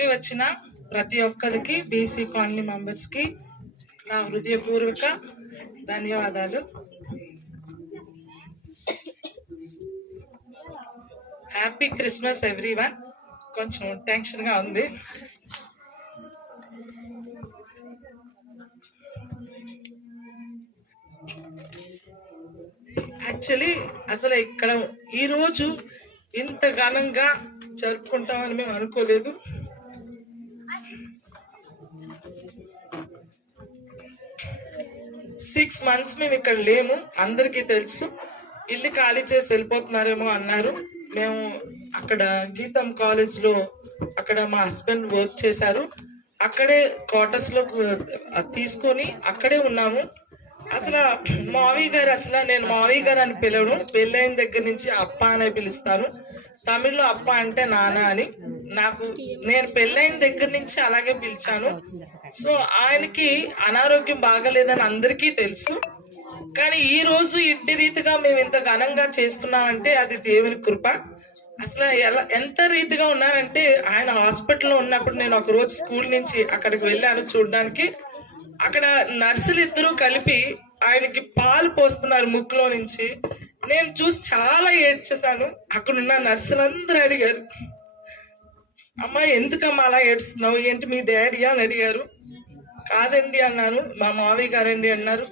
కూడి వచ్చిన ప్రతి ఒక్కరికి, బీసీ కాలనీ మెంబర్స్కి నా హృదయపూర్వక ధన్యవాదాలు. Happy Christmas everyone. కొంచెం టెన్షన్గా ఉంది. యాక్చువల్లీ అసలు ఇక్కడ ఈరోజు ఇంత ఘనంగా జరుపుకుంటామని మేము అనుకోలేదు. సిక్స్ మంత్స్ మేము ఇక్కడ లేము, అందరికీ తెలుసు. ఇల్లు ఖాళీ చేసి వెళ్ళిపోతున్నారేమో అన్నారు. మేము అక్కడ గీతం కాలేజ్లో అక్కడ మా హస్బెండ్ వర్క్ చేశారు. అక్కడే క్వార్టర్స్లో తీసుకొని అక్కడే ఉన్నాము. అసలు మావయ్య గారు, అసలు నేను మావయ్య గారు అని పిలవను, పెళ్ళైన దగ్గర నుంచి అప్ప అనే పిలుస్తాను. తమిళ్లో అప్ప అంటే నాన్న అని. నేను పెళ్ళైన దగ్గర నుంచి అలాగే పిలిచాను. సో ఆయనకి అనారోగ్యం బాగలేదని అందరికీ తెలుసు. కానీ ఈ రోజు ఇంటి రీతిగా మేము ఇంత ఘనంగా చేసుకున్నామంటే అది దేవుని కృప. అసలు ఎంత రీతిగా ఉన్నారంటే, ఆయన హాస్పిటల్లో ఉన్నప్పుడు నేను ఒక రోజు స్కూల్ నుంచి అక్కడికి వెళ్ళాను చూడడానికి. అక్కడ నర్సులు ఇద్దరు కలిపి ఆయనకి పాలు పోస్తున్నారు ముక్కులో నుంచి. నేను చూసి చాలా ఏడ్చేసాను. అక్కడున్న నర్సులందరూ అడిగారు, అమ్మా ఎందుకమ్మా అలా ఏడుస్తున్నావు, ఏంటి మీ డాడీ అని అడిగారు. కాదండి అన్నాను. మా మావయ్య గారండి అన్నారు.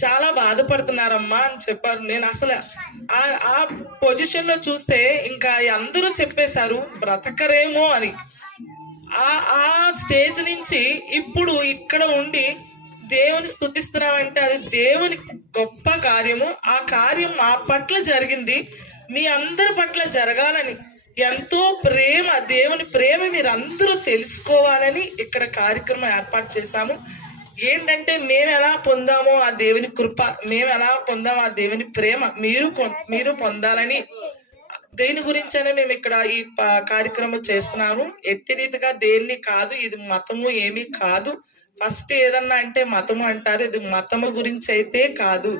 చాలా బాధపడుతున్నారమ్మా అని చెప్పారు. నేను అసలు ఆ పొజిషన్ లో చూస్తే ఇంకా అందరూ చెప్పేశారు బ్రతకరేమో అని. ఆ స్టేజ్ నుంచి ఇప్పుడు ఇక్కడ ఉండి దేవుని స్తుతిస్తున్నామంటే అది దేవుని గొప్ప కార్యము. ఆ కార్యం మా పట్ల జరిగింది, మీ అందరి పట్ల జరగాలని, ఎంతో ప్రేమ, దేవుని ప్రేమ మీరు అందరూ తెలుసుకోవాలని ఇక్కడ కార్యక్రమం ఏర్పాటు చేశాము. ఏంటంటే మేము ఎలా పొందామో ఆ దేవుని కృప, మేము ఎలా పొందామో ఆ దేవుని ప్రేమ మీరు పొందాలని, దేని గురించైనా మేము ఇక్కడ ఈ కార్యక్రమం చేస్తున్నాము. ఎట్టి రీతిగా దేన్ని కాదు, ఇది మతము ఏమీ కాదు. ఫస్ట్ ఏదన్నా అంటే మతము అంటారు, ఇది మతము గురించి అయితే కాదు.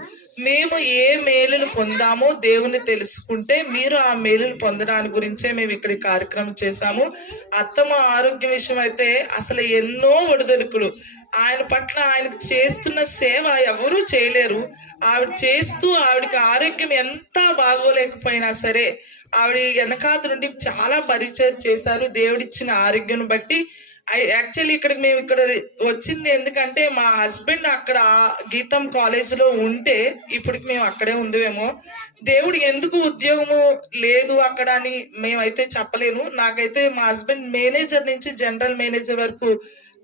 మేము ఏ మేలులు పొందామో దేవుని తెలుసుకుంటే మీరు ఆ మేలులు పొందడానికి గురించే మేము ఇక్కడ ఈ కార్యక్రమం చేశాము. అత్తమ్మ ఆరోగ్యం విషయం అయితే అసలు ఎన్నో ఒడిదొడుకులు, ఆయన పట్ల ఆయనకు చేస్తున్న సేవ ఎవరూ చేయలేరు. ఆవిడ చేస్తూ ఆవిడకి ఆరోగ్యం ఎంత బాగోలేకపోయినా సరే ఆవిడ వెనకాల నుండి చాలా పరిచయం చేశారు దేవుడిచ్చిన ఆరోగ్యం బట్టి. యాక్చువల్లీ ఇక్కడికి మేము ఇక్కడ వచ్చింది ఎందుకంటే మా హస్బెండ్ అక్కడ గీతం కాలేజీలో ఉంటే ఇప్పటికి మేము అక్కడే ఉందేమో. దేవుడు ఎందుకు ఉద్యోగము లేదు అక్కడ అని మేమైతే చెప్పలేను. నాకైతే మా హస్బెండ్ మేనేజర్ నుంచి జనరల్ మేనేజర్ వరకు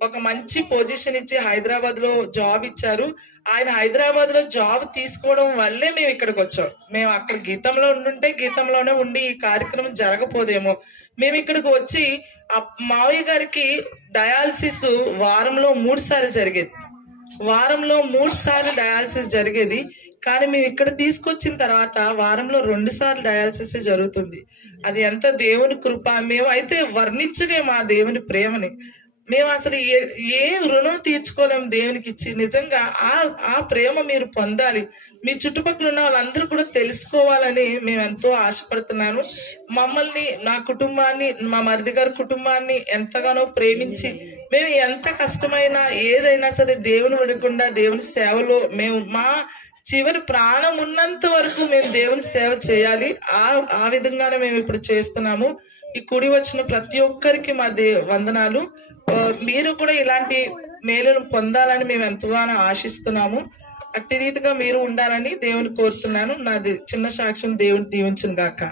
ఒక మంచి పొజిషన్ ఇచ్చి హైదరాబాద్ లో జాబ్ ఇచ్చారు. ఆయన హైదరాబాద్ లో జాబ్ తీసుకోవడం వల్లే మేము ఇక్కడికి వచ్చాం. మేము అక్కడ గీతంలో ఉండుంటే గీతంలోనే ఉండి ఈ కార్యక్రమం జరగపోదేమో. మేము ఇక్కడికి వచ్చి మావయ్య గారికి డయాలసిస్ వారంలో 3 సార్లు జరిగేది. వారంలో 3 సార్లు డయాలసిస్ జరిగేది. కానీ మేము ఇక్కడ తీసుకొచ్చిన తర్వాత వారంలో 2 సార్లు డయాలసిస్ జరుగుతుంది. అది ఎంత దేవుని కృప. మేము అయితే వర్ణించలేము ఆ దేవుని ప్రేమని. మేము అసలు ఏ రుణం తీర్చుకోలేము దేవునికి ఇచ్చి. నిజంగా ఆ ప్రేమ మీరు పొందాలి, మీ చుట్టుపక్కల ఉన్న వాళ్ళందరూ కూడా తెలుసుకోవాలని మేము ఎంతో ఆశపడుతున్నాను. మమ్మల్ని, నా కుటుంబాన్ని, మా మరిది గారి కుటుంబాన్ని ఎంతగానో ప్రేమించి మేము ఎంత కష్టమైనా ఏదైనా సరే దేవుని వడకుండా దేవుని సేవలో మేము మా చివరి ప్రాణం ఉన్నంత వరకు మేము దేవుని సేవ చేయాలి. ఆ విధంగానే మేము ఇప్పుడు చేస్తున్నాము. ఈ కూడి వచ్చిన ప్రతి ఒక్కరికి మా వందనాలు. మీరు కూడా ఇలాంటి మేలును పొందాలని మేము ఎంతగానో ఆశిస్తున్నాము. అట్టి రీతిగా మీరు ఉండాలని దేవుని కోరుతున్నాను. నాది చిన్న సాక్ష్యం. దేవుని దీవించును గాక.